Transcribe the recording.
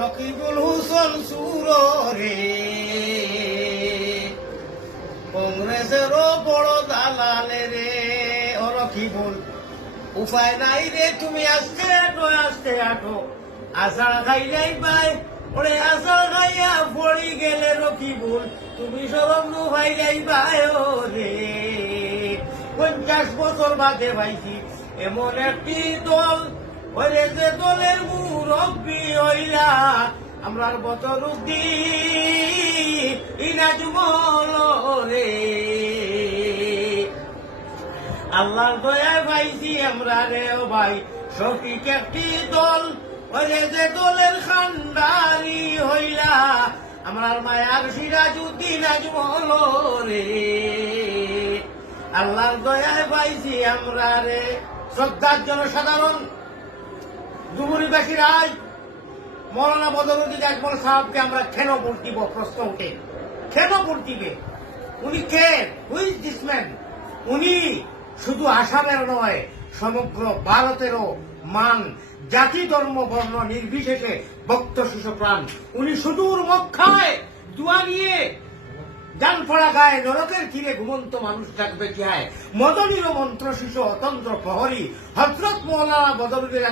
রকিবুল হুসন সুর কংগ্রেসেরও বড় দালালে রে। ও রকিবুল, উপায় নাই রে, তুমি আস্তে আটো আস্তে আটো। আষাঢ় খাইলাই পাই, ওরে আষাঢ় খাইয়া পড়ি গেলে রকিবুল, তুমি সরম নু ভাইলাই পাই ও রে। পঞ্চাশ বছর বাদে ভাইছি, এমন একটি দল ওরে যে দলের মুরব্বী হইলা, আমরার বতর উদ্দিন ইনাজ রে। আল্লাহর দয়ায় পাইছি আমরা রে ও ভাই সঠিক একটি দল। ওরে যে দলের খান্ডারি হইলা আমার মায়ার সিরাজুদ্দিন আজমল রে। আল্লাহর দয়ায় পাইছি আমরা রে, শ্রদ্ধার জনসাধারণ। ডুবুরিবাসী রাজ মৌলানা বদরুদ্দিন একমল সাহেবকে আমরা কেন ভোট প্রশ্ন উঠে কেন ভোট উনি কে? হুইজ দিস ম্যান উনি শুধু আসামের নয়, সমগ্র ভারতেরও মান, জাতি, ধর্ম, বর্ণ নির্বিশেষে ভক্ত শিশু প্রাণ। উনি সুদূর মক্ষায় দোয়া নিয়ে যান পড়া গায়ে নরকের তীরে ঘুমন্ত মানুষ ডাকবে কি হয়? মদনীয় মন্ত্র শিশু অতন্ত্র প্রহরী হজরত মৌলানা বদরুদ্দিন